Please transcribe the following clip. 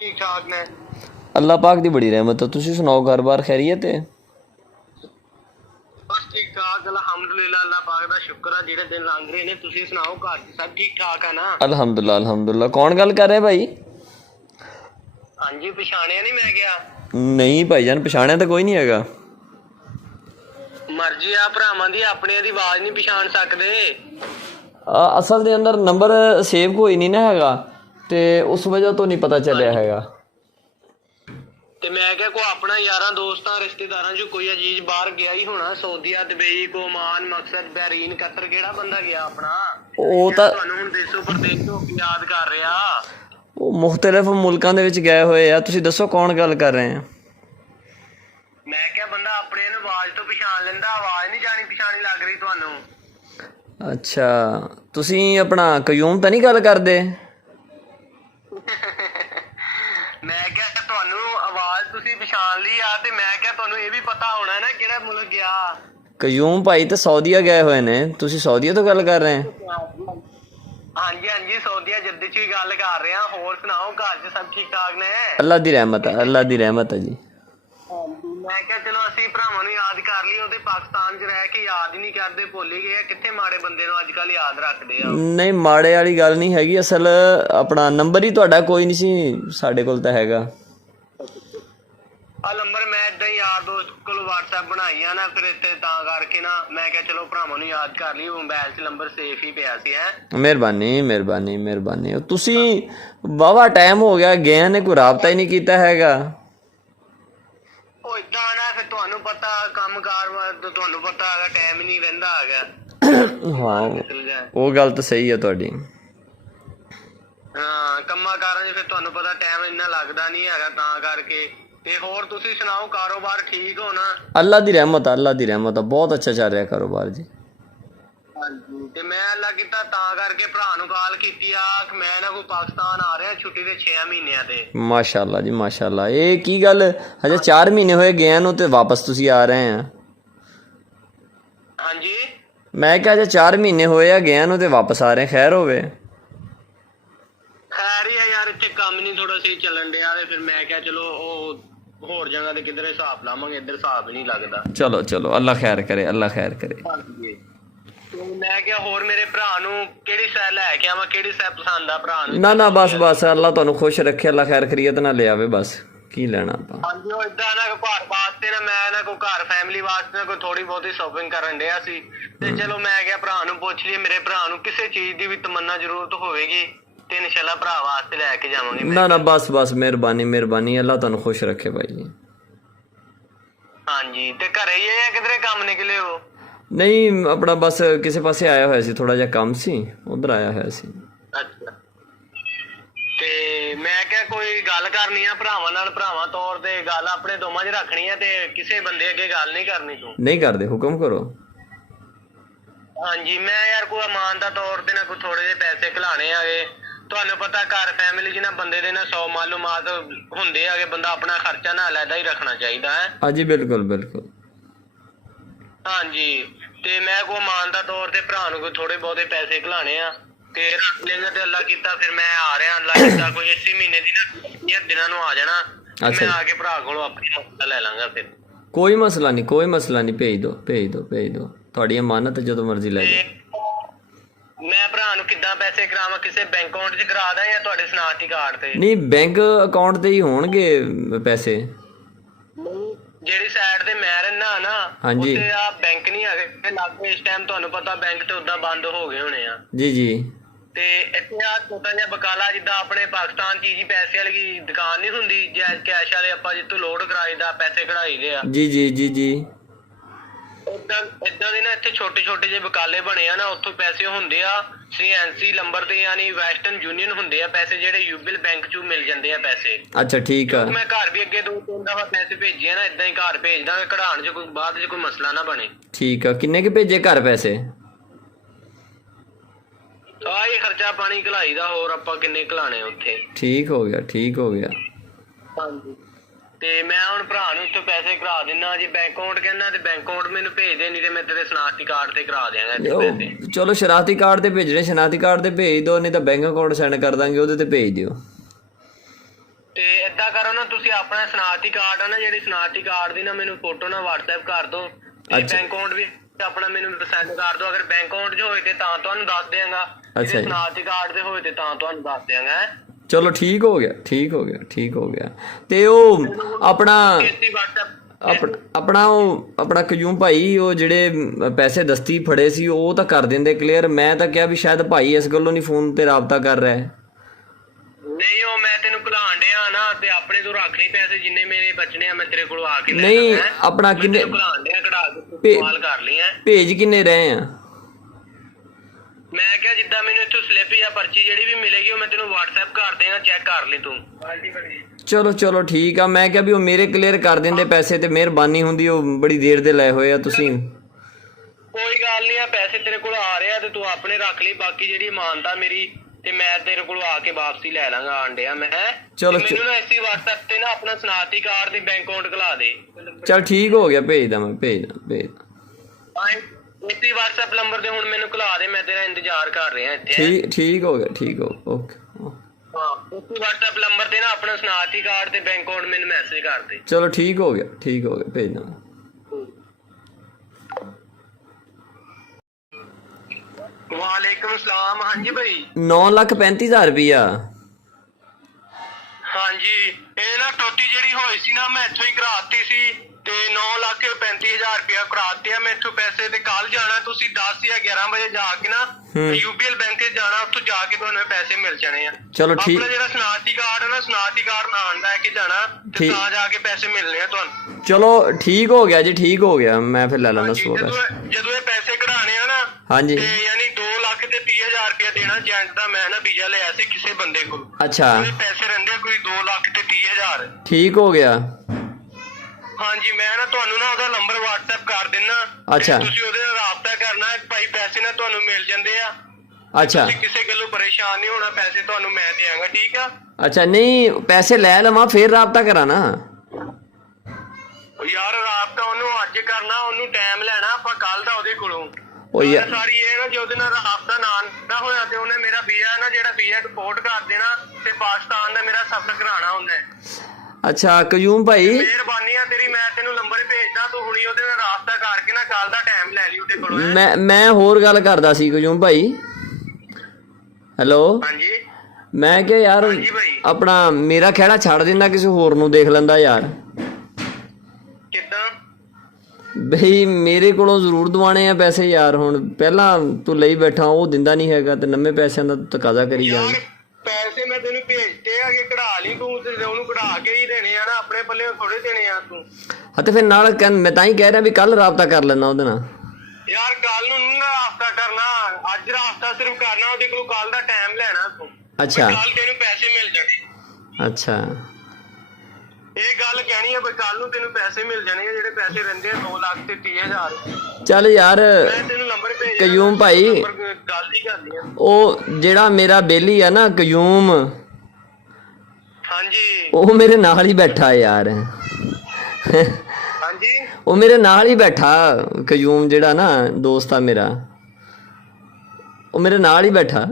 ठीक ठाक ने। अल्लाह पाक दी बड़ी रहमत है। तुसी सुनाओ, घर बार खैरियत है? बस ठीक ठाक अल्हम्दुलिल्लाह, अल्लाह पाक दा शुक्र है। जेड़े दिन लंघ रहे ने तुसी सुनाओ, घर च सब ठीक ठाक है ना? अल्हम्दुलिल्लाह अल्हम्दुलिल्लाह। कौन गल कर रहे भाई? हाँ जी, पछाणिया नहीं मैं गया? नहीं भाईजान, पछाणिया तो कोई नहीं हैगा। मर्जी आ भरावां दी, अपने दी आवाज नहीं पछाण सकदे। असल दे अंदर नंबर सेव कोई नहीं ना हैगा ते उस वजह तो नहीं पता चलिया हैगा। ते मैं क्या को अपना यारां दोस्तां रिश्तेदारां चों कोई अजीज बाहर गया ही होना, सऊदीया, दुबई, ओमान, मकसद, बहरीन, कतर, केड़ा बंदा गया अपना? ਉਹ ਤਾਂ ਤੁਹਾਨੂੰ ਹੁਣ ਦੇਸੋ ਪਰਦੇਸ ਤੋਂ ਯਾਦ ਕਰ ਰਿਹਾ। ਉਹ ਮੁਖਤਲਿਫ ਮੁਲਕਾਂ ਦੇ ਵਿੱਚ ਗਏ ਹੋਏ ਆ। ਤੁਸੀਂ ਦੱਸੋ ਕੌਣ ਗੱਲ ਕਰ ਰਹੇ ਆ? ਮੈਂ ਕਿਹਾ ਬੰਦਾ ਆਪਣੇ ਨੂੰ ਆਵਾਜ਼ ਤੋਂ ਪਛਾਣ ਲੈਂਦਾ, ਆਵਾਜ਼ ਨਹੀਂ ਜਾਣੀ ਪਛਾਣੀ ਲੱਗ ਰਹੀ ਤੁਹਾਨੂੰ। ਅੱਛਾ, ਤੁਸੀਂ ਆਪਣਾ ਕਯੂਮ ਤਾਂ ਨਹੀਂ ਗੱਲ ਕਰਦੇ? ਮੈਂ ਕਿਹਾ ਤੁਹਾਨੂੰ ਆਵਾਜ਼ ਤੁਸੀਂ ਪਛਾਣ ਲਈ ਆ, ਤੇ ਮੈਂ ਕਿਹਾ ਤੁਹਾਨੂੰ ਇਹ ਵੀ ਪਤਾ ਹੋਣਾ ਨਾ ਕਿਹੜਾ ਮੁਲਕ ਗਿਆ। ਕਯੂਮ ਭਾਈ ਤਾਂ ਸਾਊਦੀਆ ਗਏ ਹੋਏ ਨੇ। ਤੁਸੀਂ ਸਾਊਦੀਆ ਤੋਂ ਗੱਲ ਕਰ ਰਹੇ ਆ? ਹਾਂਜੀ ਹਾਂਜੀ, ਸਊਦੀਆ ਜੱਦੇ ਚ ਹੀ ਗੱਲ ਕਰ ਰਹੇ ਆ। ਹੋਰ ਸੁਣਾਓ, ਘਰ 'ਚ ਸਭ ਠੀਕ ਠਾਕ ਨੇ? ਅੱਲਾ ਦੀ ਰਹਿਮਤ ਹੈ, ਅੱਲਾ ਦੀ ਰਹਿਮਤ ਹੈ ਜੀ। ਮੈਂ ਕਿਹਾ ਚਲੋ ਅਸੀਂ ਭਰਾਵਾਂ ਨੂੰ ਯਾਦ ਕਰ ਲਈ। ਉਹਦੇ ਪਾਕਿਸਤਾਨ 'ਚ ਰਹਿ ਕੇ ਯਾਦ ਹੀ ਨਹੀਂ ਕਰਦੇ, ਭੁੱਲ ਹੀ ਗਏ। ਕਿੱਥੇ ਮਾੜੇ ਬੰਦੇ ਨੂੰ ਅੱਜ ਕੱਲ ਯਾਦ ਰੱਖਦੇ ਆ। ਨਹੀਂ, ਮਾੜੇ ਵਾਲੀ ਗੱਲ ਨਹੀਂ ਹੈਗੀ। ਅਸਲ ਆਪਣਾ ਨੰਬਰ ਹੀ ਤੁਹਾਡਾ ਕੋਈ ਨਹੀਂ ਸੀ, ਸਾਡੇ ਕੋਲ ਤਾਂ ਹੈਗਾ। ਆ ਨੰਬਰ ਮੈਂ ਏਦਾਂ ਹੀ ਯਾਰ ਦੋਸਤ ਕੋਲ WhatsApp ਬਣਾਈ ਆ ਨਾ, ਫਿਰ ਇੱਥੇ ਤਾਂ ਕਰਕੇ ਨਾ ਮੈਂ ਕਿਹਾ ਚਲੋ ਭਰਾਵਾਂ ਨੂੰ ਯਾਦ ਕਰ ਲਈ। ਮੋਬਾਈਲ 'ਚ ਨੰਬਰ ਸੇਫ ਹੀ ਪਿਆ ਸੀ। ਹੈ ਮਿਹਰਬਾਨੀ ਮਿਹਰਬਾਨੀ ਮਿਹਰਬਾਨੀ। ਤੁਸੀਂ ਵਾਹਵਾ ਟਾਈਮ ਹੋ ਗਿਆ ਗਿਆ ਨੇ, ਕੋਈ ਰਾਬਤਾ ਹੀ ਨਹੀਂ ਕੀਤਾ ਹੈਗਾ। ਉਹ ਇਦਾਂ ਨਾ, ਫਿਰ ਤੁਹਾਨੂੰ ਪਤਾ ਕੰਮ ਕਾਰ ਤੁਹਾਨੂੰ ਪਤਾ ਹੈਗਾ, ਟਾਈਮ ਹੀ ਨਹੀਂ ਰਹਿੰਦਾ ਹੈਗਾ। ਹਾਂ, ਉਹ ਗੱਲ ਤਾਂ ਸਹੀ ਹੈ ਤੁਹਾਡੀ। ਹਾਂ, ਕੰਮਾਂ ਕਾਰਾਂ 'ਚ ਫਿਰ ਤੁਹਾਨੂੰ ਪਤਾ ਟਾਈਮ ਇੰਨਾ ਲੱਗਦਾ ਨਹੀਂ ਹੈਗਾ, ਤਾਂ ਕਰਕੇ। ਤੇ ਹੋਰ ਤੁਸੀਂ ਸੁਣਾਓ, ਕਾਰੋਬਾਰ ਠੀਕ ਹੋ ਨਾ? ਅੱਲਾ ਦੀ ਰਹਿਮਤ ਆ, ਅੱਲਾ ਦੀ ਰਹਿਮਤ ਆ। ਬਹੁਤ ਅੱਛਾ ਚੱਲ ਰਿਹਾ ਕਾਰੋਬਾਰ ਜੀ। ਹਾਂਜੀ, ਤੇ ਮੈਂ ਅੱਲਾ ਕੀਤਾ ਤਾਂ ਕਰਕੇ ਭਰਾ ਨੂੰ ਕਾਲ ਕੀਤੀ ਆ ਕਿ ਮੈਂ ਨਾ ਕੋਈ ਪਾਕਿਸਤਾਨ ਆ ਰਿਹਾ ਛੁੱਟੀ ਦੇ 6 ਮਹੀਨਿਆਂ ਤੇ। ਮਾਸ਼ਾਅੱਲਾ ਜੀ ਮਾਸ਼ਾਅੱਲਾ। ਇਹ ਕੀ ਗੱਲ, ਹਜੇ 4 ਮਹੀਨੇ ਹੋਏ ਗਏ ਨੂੰ ਤੇ ਵਾਪਸ ਤੁਸੀਂ ਆ ਰਹੇ ਆ? ਹਾਂਜੀ, ਮੈਂ ਕਿਹਾ ਹਜੇ 4 ਮਹੀਨੇ ਹੋਏ ਆ ਗਏ ਨੂੰ ਤੇ ਵਾਪਸ ਆ ਰਹੇ। ਖੈਰ ਹੋਵੇ। ਖੈਰ ਹੀ ਆ ਯਾਰ, ਇੱਥੇ ਕੰਮ ਨਹੀਂ ਥੋੜਾ ਸਹੀ ਚੱਲਣ ਡਿਆ, ਤੇ ਫਿਰ ਮੈਂ ਕਿਹਾ ਚਲੋ ਉਹ ਹੋਰ ਜਗ੍ਹਾ ਤੇ ਕਿਧਰੇ ਹਿਸਾਬ ਲਾਵਾਂਗੇ, ਇੱਧਰ ਹਿਸਾਬ ਹੀ ਨਹੀਂ ਲੱਗਦਾ। ਚਲੋ ਚਲੋ, ਅੱਲਾ ਖੈਰ ਕਰੇ, ਅੱਲਾ ਖੈਰ ਕਰੇ। ਹਾਂਜੀ, ਮੈਂ ਕਿਹਾ ਹੋਰ ਮੇਰੇ ਭਰਾ ਨੂੰ ਕਿਹੜੀ ਸ਼ੈ ਲੈ ਕੇ ਆਵਾਂ, ਕਿਹੜੀ ਸ਼ੈ ਪਸੰਦ ਆ ਭਰਾ ਨੂੰ? ਨਾ ਨਾ, ਬਸ ਬਸ, ਅੱਲਾ ਤੁਹਾਨੂੰ ਖੁਸ਼ ਰੱਖੇ, ਅੱਲਾ ਖੈਰ ਖਰੀਅਤ ਨਾ ਲਿਆਵੇ, ਬਸ ਕੀ ਲੈਣਾ ਆਪਾਂ। ਹਾਂਜੀ, ਉਹ ਏਦਾਂ ਨਾ ਘਰ ਵਾਸਤੇ ਨਾ, ਮੈਂ ਨਾ ਕੋਈ ਘਰ ਫੈਮਿਲੀ ਵਾਸਤੇ ਨਾ ਕੋਈ ਥੋੜੀ ਬਹੁਤੀ ਸ਼ੋਪਿੰਗ ਕਰਨ ਡਿਆ ਸੀ, ਤੇ ਚਲੋ ਮੈਂ ਕਿਹਾ ਭਰਾ ਨੂੰ ਪੁੱਛ ਲਈਏ। ਮੇਰੇ ਭਰਾ ਨੂੰ ਕਿਸੇ ਚੀਜ਼ ਦੀ ਵੀ ਤਮੰਨਾ ਜ਼ਰੂਰਤ ਹੋਵੇਗੀ ਤੇ ਇਨਸ਼ਾਅੱਲਾ ਭਰਾ ਵਾਸਤੇ ਲੈ ਕੇ ਜਾਵਾਂਗੇ। ਨਾ ਨਾ, ਬਸ ਬਸ, ਮਿਹਰਬਾਨੀ ਮਿਹਰਬਾਨੀ। ਅੱਲਾ ਤੁਹਾਨੂੰ ਖੁਸ਼ ਰੱਖੇ ਭਾਈ ਜੀ। ਹਾਂਜੀ, ਤੇ ਘਰੇ ਹੀ ਆ ਕਿਧਰੇ ਕੰਮ ਨਿਕਲੇ ਹੋ? ਨਹੀਂ, ਆਪਣਾ ਬਸ ਕਿਸੇ ਪਾਸੇ ਆਇਆ ਹੋਇਆ ਸੀ, ਥੋੜਾ ਜਿਹਾ ਕੰਮ ਸੀ, ਉਧਰ ਆਇਆ ਹੋਇਆ ਸੀ। ਅੱਛਾ, ਤੇ ਮੈਂ ਕਿਹਾ ਕੋਈ ਗੱਲ ਕਰਨੀ ਆ ਭਰਾਵਾਂ ਨਾਲ, ਭਰਾਵਾਂ ਤੌਰ ਤੇ ਗੱਲ ਆਪਣੇ ਦੋਵਾਂ 'ਚ ਰੱਖਣੀ ਆ, ਤੇ ਕਿਸੇ ਬੰਦੇ ਅੱਗੇ ਗੱਲ ਨਹੀਂ ਕਰਨੀ ਤੂੰ। ਨਹੀਂ ਕਰਦੇ, ਹੁਕਮ ਕਰੋ। ਹਾਂਜੀ, ਮੈਂ ਯਾਰ ਕੋਈ ਇਮਾਨਦਾਰ ਤੌਰ ਤੇ ਨਾ ਕੋਈ ਥੋੜੇ ਜਿਹੇ ਪੈਸੇ ਘਲਾਣੇ ਆਗੇ। ਤੁਹਾਨੂੰ ਪਤਾ ਘਰ ਫੈਮਿਲੀ 'ਚ ਨਾ ਬੰਦੇ ਦੇ ਨਾ 100 ਮਾਲੂਮਾਤ ਹੁੰਦੇ ਆਗੇ, ਬੰਦਾ ਆਪਣਾ ਖਰਚਾ ਨਾ ਅਲੱਗਾ ਹੀ ਰੱਖਣਾ ਚਾਹੀਦਾ ਹੈ। ਹਾਂਜੀ, ਬਿਲਕੁਲ ਬਿਲਕੁਲ। ਹਾਂਜੀ, ਤੇ ਮੈਂ ਕੋਈ ਇਮਾਨਦਾਰ ਤੌਰ ਤੇ ਭਰਾ ਨੂੰ ਕੋਈ ਥੋੜੇ ਬਹੁਤੇ ਪੈਸੇ ਘਲਾਣੇ ਆ, ਤੇ ਰੱਖ ਲੈਣਾ। ਤੇ ਅੱਲਾ ਕੀਤਾ ਫਿਰ ਮੈਂ ਆ ਰਿਹਾ। ਅੱਲਾ ਕੀਤਾ ਕੋਈ 80 ਮਹੀਨੇ ਦੀ ਨਾ ਦਿਨਾਂ ਨੂੰ ਆ ਜਾਣਾ। ਮੈਂ ਆ ਕੇ ਭਰਾ ਕੋਲੋਂ ਆਪਣੀ ਮਸਲਾ ਲੈ ਲਾਂਗਾ ਫਿਰ। ਕੋਈ ਮਸਲਾ ਨਹੀਂ, ਕੋਈ ਮਸਲਾ ਨਹੀਂ। ਭੇਜ ਦਿਓ ਭੇਜ ਦਿਓ ਭੇਜ ਦਿਓ, ਤੁਹਾਡੀ ਅਮਾਨਤ ਜਦੋਂ ਮਰਜ਼ੀ ਲੈ ਜਾਓ। ਮੈਂ ਭਰਾ ਨੂੰ ਕਿੱਦਾਂ ਪੈਸੇ ਕਰਾਵਾਂ? ਕਿਸੇ ਬੈਂਕ ਅਕਾਊਂਟ 'ਚ ਕਰਾ ਦਾਂ ਜਾਂ ਤੁਹਾਡੇ ਸਨਾਤੀ ਕਾਰਡ ਤੇ? ਨਹੀਂ, ਬੈਂਕ ਅਕਾਊਂਟ ਤੇ ਹੀ ਹੋਣਗੇ ਪੈਸੇ। ਜਿਹੜੀ ਸਾਈਡ ਤੇ ਮੈਂ ਰਹਿਣਾ ਨਾ, ਹਾਂਜੀ, ਉੱਥੇ ਆ ਬੈਂਕ ਨਹੀਂ ਹੈਗੇ ਲਾਗੇ ਇਸ ਟਾਈਮ। ਤੁਹਾਨੂੰ ਪਤਾ ਬੈਂਕ ਤੇ ਉਦਾਂ ਬੰਦ ਹੋ ਗਏ ਹੋਣੇ ਆ। ਜੀ ਜੀ। ਤੇ ਇੱਥੇ ਆ ਛੋਟਾ ਜਿਹਾ ਬਕਾਲਾ, ਜਿੱਦਾਂ ਆਪਣੇ ਪਾਕਿਸਤਾਨ 'ਚ ਜੀ ਪੈਸੇ ਵਾਲੀ ਦੁਕਾਨ ਨਹੀਂ ਹੁੰਦੀ, ਜੈਜ਼ ਕੈਸ਼ ਵਾਲੇ, ਆਪਾਂ ਜਿੱਥੋਂ ਲੋਡ ਕਰਾਈਦਾ ਪੈਸੇ ਕਢਾਈ ਦੇ ਆ। ਜੀ ਜੀ ਜੀ ਜੀ। ਏਦਾਂ ਦੇ ਨਾ ਇੱਥੇ ਛੋਟੇ ਛੋਟੇ ਜਿਹੇ ਬਕਾਲੇ ਬਣੇ ਆ ਨਾ, ਉੱਥੋਂ ਪੈਸੇ ਹੁੰਦੇ ਆ CNC ਨੰਬਰ ਤੇ, ਯਾਨੀ ਵੈਸਟਰਨ ਯੂਨੀਅਨ ਹੁੰਦੇ ਆ ਪੈਸੇ, ਜਿਹੜੇ ਯੂਬੀਐਲ ਬੈਂਕ 'ਚੋਂ ਮਿਲ ਜਾਂਦੇ ਆ ਪੈਸੇ। ਅੱਛਾ, ਠੀਕ ਆ। ਮੈਂ ਘਰ ਵੀ ਅੱਗੇ 2-3 ਦਫਾ ਪੈਸੇ ਭੇਜੇ ਆ ਨਾ, ਏਦਾਂ ਹੀ ਘਰ ਭੇਜ ਦਾਂਗੇ, ਕਢਾਉਣ 'ਚ ਕੋਈ ਬਾਅਦ 'ਚ ਕੋਈ ਮਸਲਾ ਨਾ ਬਣੇ। ਠੀਕ ਆ। ਕਿੰਨੇ ਕੁ ਭੇਜੇ ਘਰ ਪੈਸੇ? ਆਹੀ ਖਰਚਾ ਪਾਣੀ ਘਲਾਈ ਦਾ, ਹੋਰ ਆਪਾਂ ਕਿੰਨੇ ਘਲਾਣੇ ਉੱਥੇ। ਠੀਕ ਹੋ ਗਿਆ, ਠੀਕ ਹੋ ਗਿਆ। ਹਾਂਜੀ, ਤੇ ਮੈਂ ਹੁਣ ਭਰਾ ਨੂੰ ਇੱਥੋਂ ਪੈਸੇ ਕਰਾ ਦਿੰਦਾ। ਜੇ ਬੈਂਕ ਅਕਾਊਂਟ ਕਹਿੰਦਾ ਤੇ ਬੈਂਕ ਅਕਾਊਂਟ ਮੈਨੂੰ ਭੇਜ ਦੇ, ਨਹੀਂ ਤੇ ਮੈਂ ਤੇਰੇ ਸਨਾਤੀ ਕਾਰਡ ਤੇ ਕਰਾ ਦਿਆਂਗਾ ਪੈਸੇ। ਚਲੋ, ਸ਼ਨਾਖਤੀ ਕਾਰਡ ਤੇ ਭੇਜਣੇ, ਸ਼ਨਾਖਤੀ ਕਾਰਡ ਤੇ ਭੇਜ ਦਿਓ, ਨਹੀਂ ਤਾਂ ਬੈਂਕ ਅਕਾਊਂਟ ਸੈਂਡ ਕਰ ਦਾਂਗੇ, ਉਹਦੇ ਤੇ ਭੇਜ ਦਿਓ। ਤੇ ਏਦਾਂ ਕਰੋ ਨਾ, ਤੁਸੀਂ ਆਪਣਾ ਸਨਾਤੀ ਕਾਰਡ ਆ ਨਾ, ਜਿਹੜੀ ਸਨਾਤੀ ਕਾਰਡ ਦੀ ਨਾ ਮੈਨੂੰ ਫੋਟੋ ਨਾ WhatsApp ਕਰ ਦਿਓ ਤੇ ਅੱਛਾ। ਬੈਂਕ ਅਕਾਊਂਟ ਵੀ ਆਪਣਾ ਮੈਨੂੰ ਸੈਂਡ ਕਰ ਦਿਓ। ਅਗਰ ਬੈਂਕ ਅਕਾਊਂਟ 'ਚ ਹੋਏ ਤੇ ਤਾਂ ਤੁਹਾਨੂੰ ਦੱਸ ਦਿਆਂਗਾ, ਅੱਛਾ ਜੇ ਜੀ। ਸਨਾਤੀ ਕਾਰਡ ਤੇ ਹੋਏ ਤੇ ਤਾਂ ਤੁਹਾਨੂੰ ਦੱਸ ਦਿਆਂਗਾ। ਚਲੋ ਠੀਕ ਹੋ ਗਿਆ, ਠੀਕ ਹੋ ਗਿਆ, ਠੀਕ ਹੋ ਗਿਆ। ਤੇ ਉਹ ਆਪਣਾ ਆਪਣਾ ਕਯੂਮ ਭਾਈ, ਉਹ ਜਿਹੜੇ ਪੈਸੇ ਦਸਤੀ ਫੜੇ ਸੀ ਉਹ ਤਾਂ ਕਰ ਦਿੰਦੇ ਕਲੀਅਰ। ਮੈਂ ਤਾਂ ਕਿਹਾ ਵੀ ਸ਼ਾਇਦ ਭਾਈ ਇਸ ਗੱਲੋਂ ਨਹੀਂ ਫੋਨ ਤੇ ਰਾਬਤਾ ਕਰ ਰਿਹਾ ਹੈ। ਨਹੀਂ, ਉਹ ਮੈਂ ਤੈਨੂੰ ਘਲਾਣ ਡਿਆ ਨਾ, ਤੇ ਆਪਣੇ ਤੋਂ ਰੱਖ ਲਈ ਪੈਸੇ, ਜਿੰਨੇ ਮੇਰੇ ਬਚਣੇ ਆ ਮੈਂ ਤੇਰੇ ਕੋਲੋਂ ਆ ਕੇ ਲੈ ਨਹੀਂ, ਲੈਣਾ। ਆਪਣਾ ਕਿੰਨੇ ਘਲਾਣ ਡਿਆ, ਕਢਾ ਕੇ ਸਵਾਲ ਕਰ ਲਈ ਹੈ। ਭੇਜ ਕਿੰਨੇ ਰਹੇ ਆ? ਮੈਂ ਕਿਹਾ ਜਿੱਦਾਂ ਮੈਨੂੰ ਇੱਥੋਂ ਸਲਿੱਪ ਜਾਂ ਪਰਚੀ ਜਿਹੜੀ ਵੀ ਮਿਲੇਗੀ ਉਹ ਮੈਂ ਤੈਨੂੰ WhatsApp ਕਰ ਦੇਗਾ, ਚੈੱਕ ਕਰ ਲਈ ਤੂੰ। ਚਲੋ ਚਲੋ ਠੀਕ ਆ। ਮੈਂ ਕਿਹਾ ਵੀ ਉਹ ਮੇਰੇ ਕਲੀਅਰ ਕਰ ਦਿੰਦੇ ਪੈਸੇ ਤੇ ਮਿਹਰਬਾਨੀ ਹੁੰਦੀ। ਉਹ ਬੜੀ ਦੇਰ ਦੇ ਲਏ ਹੋਏ ਆ ਤੁਸੀਂ। ਕੋਈ ਗੱਲ ਨਹੀਂ ਆ, ਪੈਸੇ ਤੇਰੇ ਕੋਲ ਆ ਰਹੇ ਆ ਤੇ ਤੂੰ ਆਪਣੇ ਰੱਖ ਲਈ। ਬਾਕੀ ਜਿਹੜੀ ਇਮਾਨਤਾ ਮੇਰੀ ਤੇ ਮੈਂ ਤੇਰੇ ਕੋਲੋਂ ਆ ਕੇ ਵਾਪਸੀ ਲੈ ਲਾਂਗਾ ਆਂਡਿਆ ਮੈਂ। ਚਲੋ ਮੈਨੂੰ ਨਾ ਇਸੇ WhatsApp ਤੇ ਨਾ ਆਪਣਾ ਸਨਾਤੀ ਕਾਰਡ ਤੇ ਬੈਂਕ ਅਕਾਊਂਟ ਖਲਾ ਦੇ। ਚਲ ਠੀਕ ਹੋ ਗਿਆ, ਭੇਜਦਾ ਮੈਂ, ਭੇਜਦਾ। ਇਸੇ WhatsApp ਨੰਬਰ ਤੇ ਹੁਣ ਮੈਨੂੰ ਖਲਾ ਦੇ, ਮੈਂ ਤੇਰਾ ਇੰਤਜ਼ਾਰ ਕਰ ਰਿਹਾ ਇੱਥੇ। ਠੀਕ ਹੋ ਗਿਆ, ਠੀਕ ਹੋ, ਓਕੇ। ਹਾਂ, ਇਸੇ WhatsApp ਨੰਬਰ ਤੇ ਨਾ ਆਪਣਾ ਸਨਾਤੀ ਕਾਰਡ ਤੇ ਬੈਂਕ ਅਕਾਊਂਟ ਮੈਨੂੰ ਮੈਸੇਜ ਕਰ ਦੇ। ਚਲੋ ਠੀਕ ਹੋ ਗਿਆ, ਠੀਕ ਹੋ ਗਿਆ, ਭੇਜਦਾ। ਵਾਲੇਕੁਮ ਸਲਾਮ। ਹਾਂਜੀ ਭਾਈ। 9,35,000 ਰੁਪਇਆ। ਹਾਂਜੀ, ਇਹ ਨਾ ਟੋਟੀ ਜਿਹੜੀ ਹੋਈ ਸੀ ਨਾ, ਮੈਂ ਇੱਥੋਂ ਹੀ ਕਰਾਤੀ ਸੀ ਤੇ 9,35,000 ਰੁਪਇਆ ਕਰਾਤੇ ਆ ਮੈਂ ਇੱਥੋਂ ਪੈਸੇ। ਤੇ ਕੱਲ ਜਾਣਾ ਤੁਸੀਂ 10 ਜਾਂ 11 ਵਜੇ ਜਾ ਕੇ ਨਾ UBL ਬੈਂਕ ਤੇ ਜਾਣਾ, ਉੱਥੋਂ ਜਾ ਕੇ ਤੁਹਾਨੂੰ ਪੈਸੇ ਮਿਲ ਜਾਣੇ ਆ। ਚਲੋ ਠੀਕ। ਆਪਣਾ ਜਿਹੜਾ ਸਨਾਤੀ ਕਾਰਡ ਹੈ ਨਾ, ਸਨਾਤੀ ਕਾਰਡ ਨਾਲ ਲੈ ਕੇ ਜਾਣਾ ਤੇ ਤਾਂ ਜਾ ਕੇ ਪੈਸੇ ਮਿਲਣੇ ਆ ਤੁਹਾਨੂੰ। ਚਲੋ ਠੀਕ ਹੋ ਗਿਆ ਜੀ, ਠੀਕ ਹੋ ਗਿਆ। ਮੈਂ ਫਿਰ ਲੈ ਲੈਣਾ ਸੋ ਜਦੋਂ ਇਹ ਪੈਸੇ ਕਢਾਣੇ ਆ ਨਾ, ਹਾਂਜੀ, ਤੇ ਯਾਨੀ 2,30,000 ਰੁਪਇਆ ਦੇਣਾ ਏਜੰਟ ਦਾ। ਮੈਂ ਨਾ ਵੀਜ਼ਾ ਲਿਆ ਸੀ ਕਿਸੇ ਬੰਦੇ ਕੋਲ। ਅੱਛਾ, ਉਹਦੇ ਪੈਸੇ ਰਹਿੰਦੇ ਕੋਈ 2,30,000। ਠੀਕ ਹੋ ਗਿਆ। ਹਾਂਜੀ, ਮੈਂ ਨਾ ਤੁਹਾਨੂੰ ਨਾ ਉਹਦਾ ਨੰਬਰ WhatsApp ਕਰ ਦਿੰਨਾ। ਅੱਛਾ, ਤੁਸੀਂ ਉਹਦੇ ਨਾਲ ਰਾਬਤਾ ਕਰਨਾ। ਭਾਈ ਪੈਸੇ ਨਾ ਤੁਹਾਨੂੰ ਮਿਲ ਜਾਂਦੇ ਆ। ਅੱਛਾ, ਤੁਸੀਂ ਕਿਸੇ ਗੱਲੋਂ ਪਰੇਸ਼ਾਨ ਨਹੀਂ ਹੋਣਾ, ਪੈਸੇ ਤੁਹਾਨੂੰ ਮੈਂ ਦੇਵਾਂਗਾ, ਠੀਕ ਆ। ਅੱਛਾ, ਨਹੀਂ ਪੈਸੇ ਲੈ ਲਵਾਂ ਫਿਰ ਰਾਬਤਾ ਕਰਾਂ ਨਾ। ਯਾਰ ਰਾਬਤਾ ਉਹਨੂੰ ਅੱਜ ਕਰਨਾ, ਉਹਨੂੰ ਟਾਈਮ ਲੈਣਾ ਆਪਾਂ ਕੱਲ ਦਾ ਉਹਦੇ ਕੋਲੋਂ। ਉਹ ਯਾਰ ਸਾਰੀ ਇਹ ਨਾ, ਜੇ ਉਹਦੇ ਨਾਲ ਰਾਬਤਾ ਨਾ ਹੋਇਆ ਤੇ ਉਹਨੇ ਮੇਰਾ ਵੀਜ਼ਾ ਨਾ, ਜਿਹੜਾ ਵੀਜ਼ਾ ਰਿਪੋਰਟ ਕਰ ਦੇਣਾ ਤੇ ਪਾਕਿਸਤਾਨ ਦਾ ਮੇਰਾ ਸਫ਼ਰ ਕਰਾਉਣਾ ਉਹਨੇ। ਅੱਛਾ ਕਯੂਮ ਭਾਈ, ਮਿਹਰਬਾਨੀ ਆ ਤੇਰੀ। ਮੈਂ ਤੈਨੂੰ ਨੰਬਰ ਭੇਜਦਾ, ਤੂੰ ਹੁਣੀ ਉਹਦੇ ਨਾਲ ਰਾਬਤਾ ਕਰਕੇ ਨਾ ਕੱਲ ਦਾ ਟਾਈਮ ਲੈ ਲਈ ਉਹਦੇ ਕੋਲੋਂ। ਮੈਂ ਹੋਰ ਗੱਲ ਕਰਦਾ ਸੀ ਕਯੂਮ ਭਾਈ। ਹੈਲੋ। ਹਾਂਜੀ, ਮੈਂ ਕਿਹਾ ਯਾਰ ਆਪਣਾ ਮੇਰਾ ਖਹਿੜਾ ਛੱਡ ਦਿੰਦਾ, ਕਿਸੇ ਹੋਰ ਨੂੰ ਦੇਖ ਲੈਂਦਾ ਯਾਰ। ਕਿੱਦਾਂ ਬਈ ਮੇਰੇ ਕੋਲੋਂ ਜ਼ਰੂਰ ਦਵਾਣੇ ਆ ਪੈਸੇ ਯਾਰ। ਹੁਣ ਪਹਿਲਾਂ ਤੂੰ ਲਈ ਬੈਠਾ, ਉਹ ਦਿੰਦਾ ਨਹੀਂ ਹੈਗਾ ਤੇ ਨਵੇਂ ਪੈਸਿਆਂ ਦਾ ਤਕਾਜ਼ਾ ਕਰੀ ਜਾਂਦਾ। ਪੈਸੇ ਮੈਂ ਤੈਨੂੰ ਭੇਜਤੇ ਹੈਗੇ, ਕਢਾ ਲਈ ਤੂੰ ਤੇ ਉਹਨੂੰ ਕਢਾ ਕੇ ਹੀ ਦੇਣੇ ਆ ਨਾ, ਆਪਣੇ ਪੱਲੇ ਥੋੜੇ ਦੇਣੇ ਆ ਤੂੰ। ਹਾਂ ਤੇ ਫਿਰ ਨਾਲ ਮੈਂ ਤਾਂ ਹੀ ਕਹਿ ਰਿਹਾ ਵੀ ਕੱਲ ਰਾਬਤਾ ਕਰ ਲੈਣਾ ਉਹਦੇ ਨਾਲ। ਯਾਰ ਕੱਲ ਨੂੰ ਨੀ ਰਾਬਤਾ ਕਰਨਾ, ਅੱਜ ਰਾਬਤਾ ਸਿਰਫ ਕਰਨਾ। ਉਹਦੇ ਕੋਲ ਕੱਲ ਦਾ ਟਾਈਮ ਲੈਣਾ ਤੂੰ। ਅੱਛਾ, ਕੱਲ ਤੈਨੂੰ ਪੈਸੇ ਮਿਲ ਜਾਣੇ। ਅੱਛਾ, ਇਹ ਗੱਲ ਕਹਿਣੀ ਆ ਬਈ ਕੱਲ ਨੂੰ ਤੈਨੂੰ ਪੈਸੇ ਮਿਲ ਜਾਣੇ ਆ। ਜਿਹੜੇ ਪੈਸੇ ਰਹਿੰਦੇ ਆ 2,30,000। ਚੱਲ ਯਾਰ ਮੈਂ ਤੈਨੂੰ ਨੰਬਰ ਭੇਜ ਕਯੂਮ ਭਾਈ, ਗੱਲ ਹੀ ਕਰਨੀ ਆ। ਉਹ ਜਿਹੜਾ ਮੇਰਾ ਬੇਲੀ ਆ ਨਾ ਕਯੂਮ, ਹਾਂਜੀ, ਉਹ ਮੇਰੇ ਨਾਲ ਹੀ ਬੈਠਾ ਯਾਰ। ਹਾਂਜੀ, ਉਹ ਮੇਰੇ ਨਾਲ ਹੀ ਬੈਠਾ ਕਯੂਮ, ਜਿਹੜਾ ਨਾ ਦੋਸਤ ਆ ਮੇਰਾ, ਉਹ ਮੇਰੇ ਨਾਲ ਹੀ ਬੈਠਾ।